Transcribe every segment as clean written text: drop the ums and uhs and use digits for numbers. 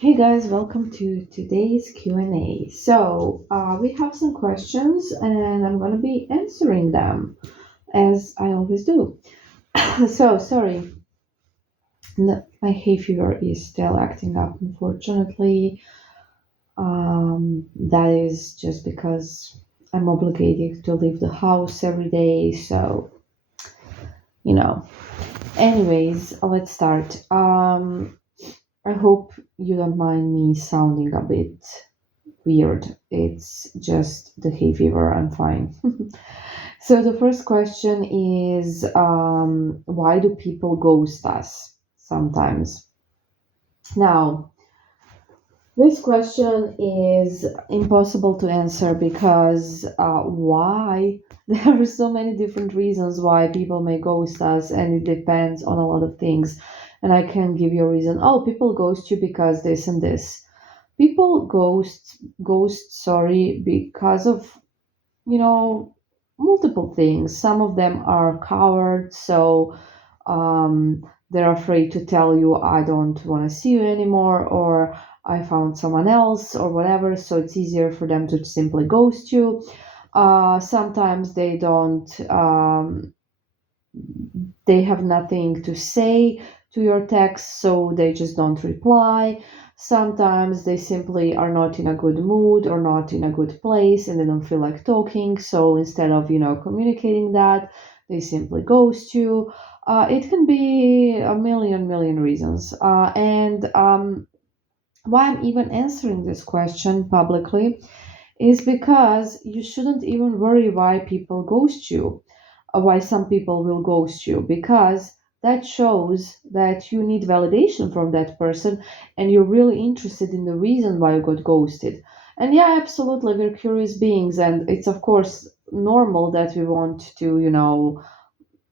Hey guys, welcome to today's Q&A. We have some questions and I'm going to be answering them as I always do. Sorry, my hay fever is still acting up, unfortunately. That is just because I'm obligated to leave the house every day, so, you know. Anyways, let's start. I hope you don't mind me sounding a bit weird. It's just the hay fever. I'm fine. So the first question is, why do people ghost us sometimes? Now, this question is impossible to answer because why? There are so many different reasons why people may ghost us, and it depends on a lot of things. And I can give you a reason. Oh, people ghost you because this and this. People ghost, sorry, because of multiple things. Some of them are cowards, so they're afraid to tell you, I don't want to see you anymore, or I found someone else, or whatever. So it's easier for them to simply ghost you. Sometimes they have nothing to say to your text, so they just don't reply. Sometimes they simply are not in a good mood or not in a good place and they don't feel like talking. So instead of, communicating that, they simply ghost you. It can be a million reasons. And Why I'm even answering this question publicly is because you shouldn't even worry why people ghost you, why some people will ghost you, because that shows that you need validation from that person and you're really interested in the reason why you got ghosted. And yeah, absolutely, we're curious beings, and it's of course normal that we want to,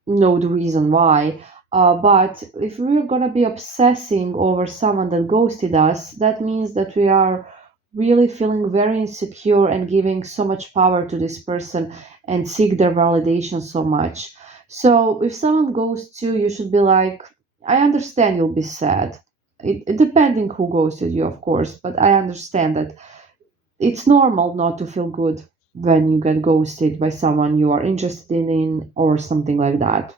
know the reason why. But if we're gonna be obsessing over someone that ghosted us, that means that we are really feeling very insecure and giving so much power to this person and seek their validation so much. So if someone ghosts you, you should be like, I understand you'll be sad. Depending who ghosted you, of course, but I understand that it's normal not to feel good when you get ghosted by someone you are interested in or something like that.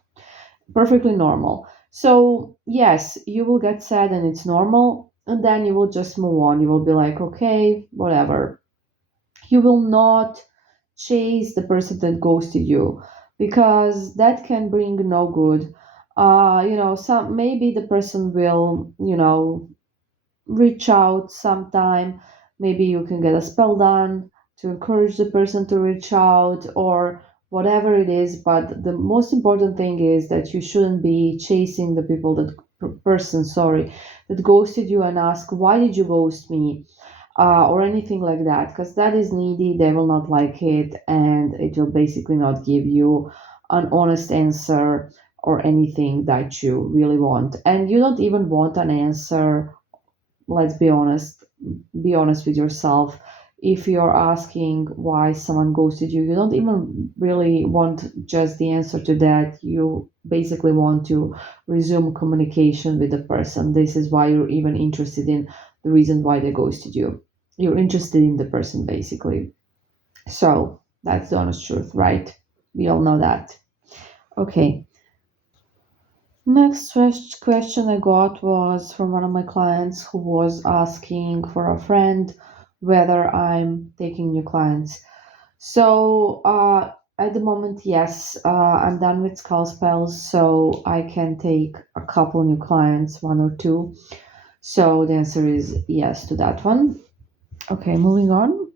Perfectly normal. So, yes, you will get sad and it's normal, and then you will just move on. You will be like, okay, whatever. You will not chase the person that ghosted you because that can bring no good. Some maybe the person will, reach out sometime. Maybe you can get a spell done to encourage the person to reach out or whatever it is. But the most important thing is that you shouldn't be chasing the people person, sorry, that ghosted you and ask, why did you ghost me? Or anything like that, because that is needy. They will not like it, and it will basically not give you an honest answer or anything that you really want. And you don't even want an answer. Let's be honest with yourself. If you're asking why someone ghosted you, you don't even really want just the answer to that. You basically want to resume communication with the person. This is why you're even interested in the reason why they ghosted you. You're interested in the person, basically. So that's the honest truth, right? We all know that. Okay. Next question I got was from one of my clients who was asking for a friend whether I'm taking new clients. At the moment, yes, I'm done with skull spells, so I can take a couple new clients, one or two. So the answer is yes to that one. Okay, moving on.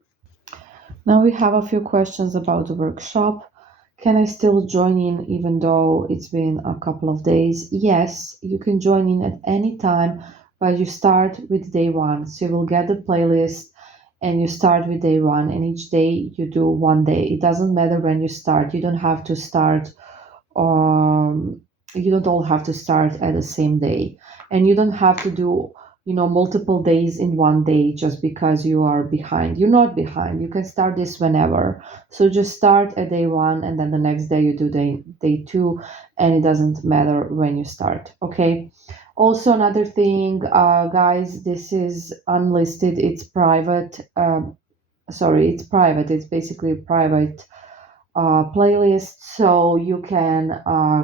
Now we have a few questions about the workshop. Can I still join in even though it's been a couple of days? Yes, you can join in at any time, but you start with day one. So you will get the playlist and you start with day one, and each day you do one day. It doesn't matter when you start. You don't have to start um, you don't all have to start at the same day, and you don't have to do multiple days in one day just because you are behind. You're not behind. You can start this whenever. So just start at day one, and then the next day you do day two, and it doesn't matter when you start. Okay. Also, another thing, guys, this is unlisted. It's private. Sorry, it's private. It's basically a private playlist, so you can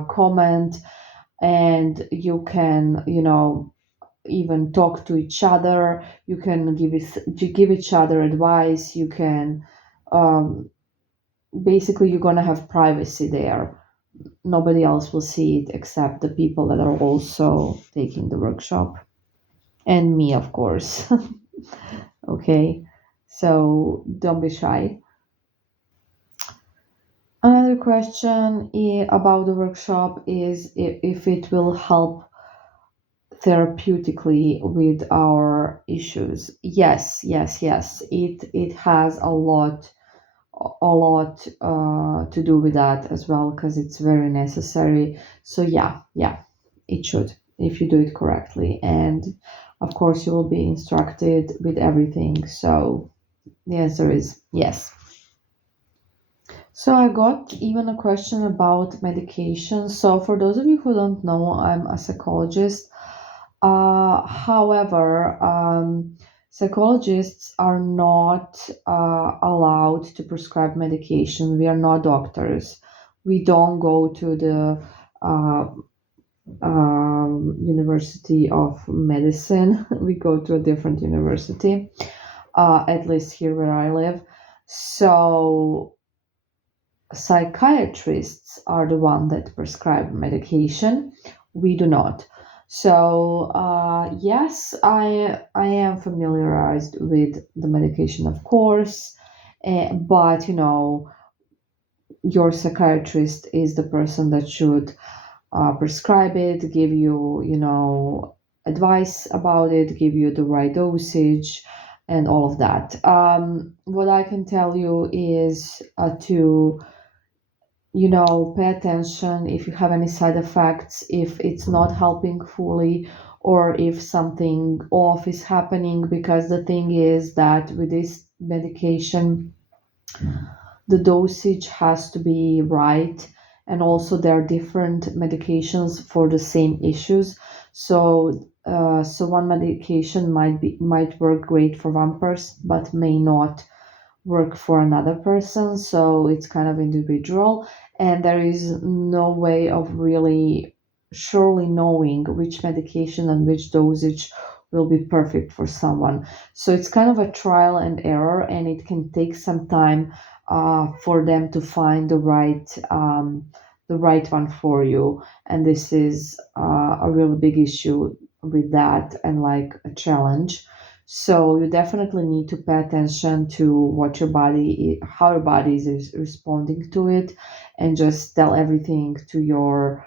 comment, and you can, even talk to each other. You can give each other advice. You can, um, basically, you're gonna have privacy there. Nobody else will see it except the people that are also taking the workshop, and me, of course. Okay, so don't be shy. Another question about the workshop is if it will help therapeutically with our issues. Yes, yes, yes. It has a lot to do with that as well, because it's very necessary. So yeah, yeah, it should, if you do it correctly, and of course you will be instructed with everything. So the answer is yes. So I got even a question about medication. So for those of you who don't know, I'm a psychologist. However, psychologists are not allowed to prescribe medication. We are not doctors. We don't go to the uh, University of Medicine. We go to a different university, at least here where I live. So psychiatrists are the one that prescribe medication. We do not. So yes, I am familiarized with the medication, of course, but your psychiatrist is the person that should prescribe it, give you advice about it, give you the right dosage, and all of that. What I can tell you is to pay attention if you have any side effects, if it's not helping fully, or if something off is happening, because the thing is that with this medication, the dosage has to be right, and also there are different medications for the same issues. So one medication might work great for one person but may not work for another person, so it's kind of individual, and there is no way of really surely knowing which medication and which dosage will be perfect for someone. So it's kind of a trial and error, and it can take some time for them to find the right one for you, and this is a really big issue with that, and like a challenge. So you definitely need to pay attention to how your body is responding to it, and just tell everything to your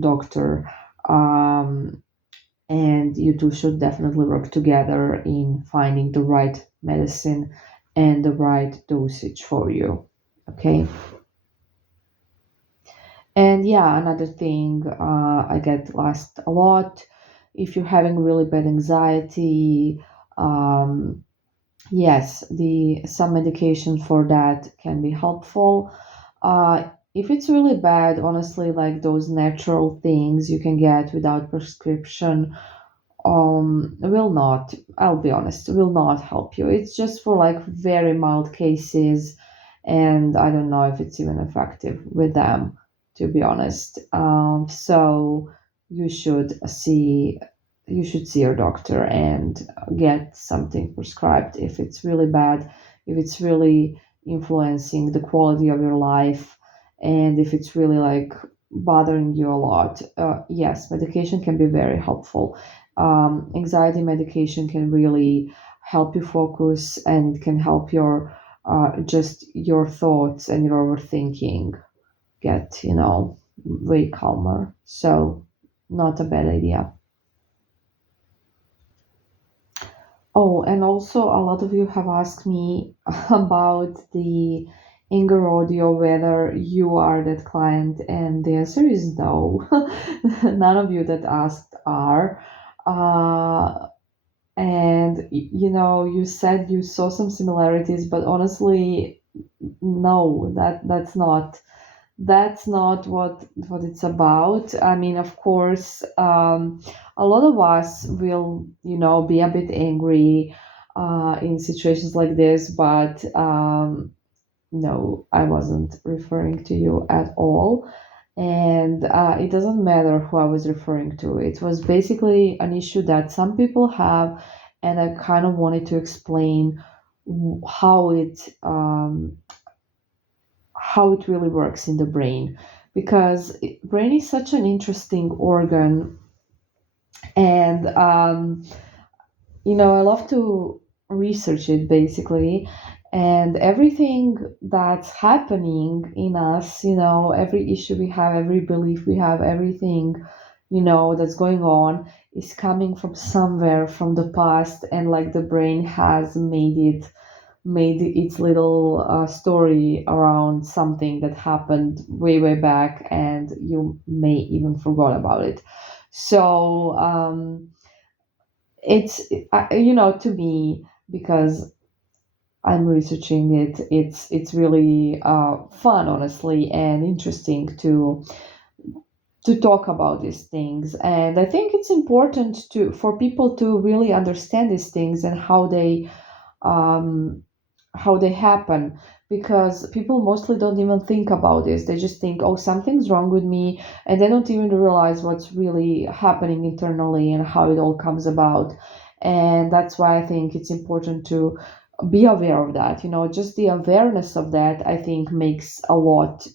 doctor. And you two should definitely work together in finding the right medicine and the right dosage for you. Okay. And yeah, another thing I get asked a lot, if you're having really bad anxiety, um, yes, the some medication for that can be helpful. If it's really bad, honestly, like those natural things you can get without prescription, will not, I'll be honest, will not help you. It's just for like very mild cases, and I don't know if it's even effective with them, to be honest. So you should see you should see your doctor and get something prescribed if it's really bad, if it's really influencing the quality of your life, and if it's really like bothering you a lot. Yes, medication can be very helpful. Anxiety medication can really help you focus, and can help just your thoughts and your overthinking get way calmer. So not a bad idea. Oh, and also a lot of you have asked me about the Anger audio, whether you are that client, and the answer is no. None of you that asked are. And you said you saw some similarities, but honestly, no, that's not. that's not what it's about. I mean, of course, a lot of us will, be a bit angry in situations like this, but no, I wasn't referring to you at all. And it doesn't matter who I was referring to. It was basically an issue that some people have, and I kind of wanted to explain how it really works in the brain, because brain is such an interesting organ. And I love to research it basically. And everything that's happening in us, every issue we have, every belief we have, everything, that's going on is coming from somewhere from the past. And like the brain has made its little story around something that happened way, way back, and you may even forgot about it. So, it's to me, because I'm researching it, it's really fun, honestly, and interesting to talk about these things. And I think it's important to for people to really understand these things and um, how they happen, because people mostly don't even think about this. They just think, oh, something's wrong with me, and they don't even realize what's really happening internally and how it all comes about. And that's why I think it's important to be aware of that. Just the awareness of that, I think, makes a lot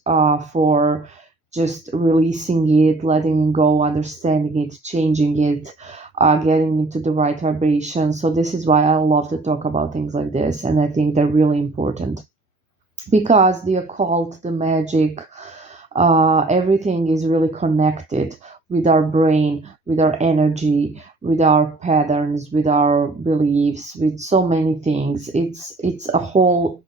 for just releasing it, letting it go, understanding it, changing it, getting into the right vibration. So this is why I love to talk about things like this, and I think they're really important, because the occult, the magic, everything is really connected with our brain, with our energy, with our patterns, with our beliefs, with so many things. It's a whole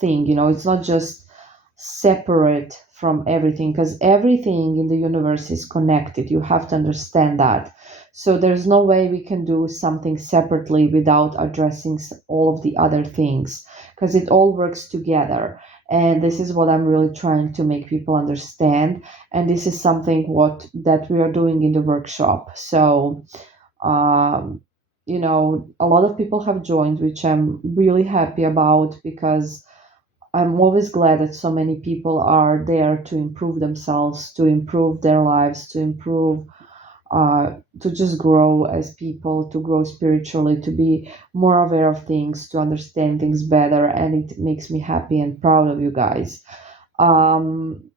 thing. It's not just separate from everything, because everything in the universe is connected. You have to understand that. So there's no way we can do something separately without addressing all of the other things, because it all works together. And this is what I'm really trying to make people understand. And this is something what that we are doing in the workshop. So um, a lot of people have joined, which I'm really happy about, because I'm always glad that so many people are there to improve themselves, to improve their lives, to just grow as people, to grow spiritually, to be more aware of things, to understand things better. And it makes me happy and proud of you guys. Um,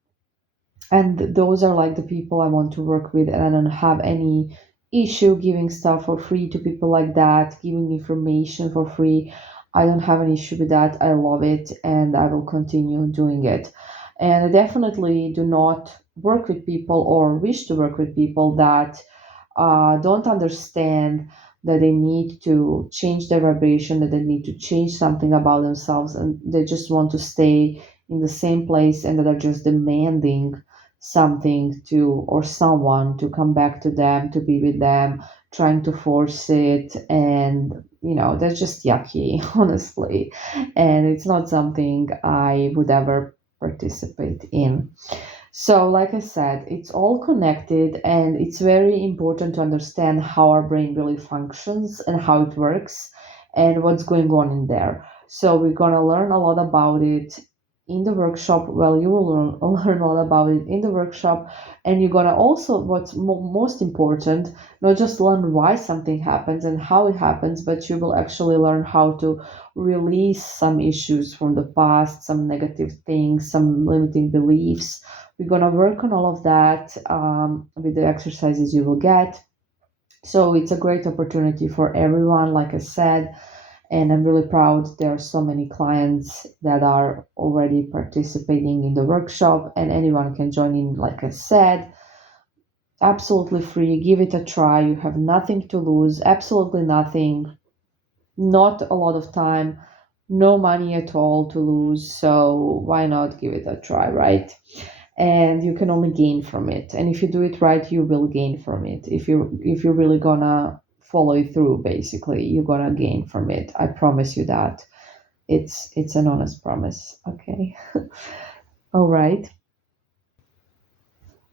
and those are like the people I want to work with, and I don't have any issue giving stuff for free to people like that, giving information for free. I don't have an issue with that. I love it, and I will continue doing it. And I definitely do not work with people or wish to work with people that don't understand that they need to change their vibration, that they need to change something about themselves, and they just want to stay in the same place, and that are just demanding something to or someone to come back to them, to be with them, trying to force it. And that's just yucky, honestly. And it's not something I would ever participate in. So, like I said, it's all connected, and it's very important to understand how our brain really functions and how it works and what's going on in there. So, we're going to learn a lot about it in the workshop. Well, you will learn a lot about it in the workshop, and you're going to also, what's most important, not just learn why something happens and how it happens, but you will actually learn how to release some issues from the past, some negative things, some limiting beliefs. We're going to work on all of that with the exercises you will get. So it's a great opportunity for everyone, like I said. And I'm really proud there are so many clients that are already participating in the workshop, and anyone can join in, like I said. Absolutely free. Give it a try. You have nothing to lose, absolutely nothing. Not a lot of time, no money at all to lose. So why not give it a try, right? And you can only gain from it. And if you do it right, you will gain from it. If you're really gonna follow it through, basically, you're gonna gain from it. I promise you that. It's an honest promise. Okay. All right.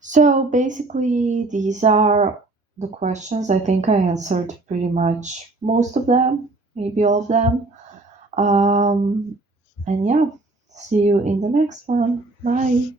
So basically, these are the questions. I think I answered pretty much most of them, maybe all of them. And yeah, see you in the next one. Bye.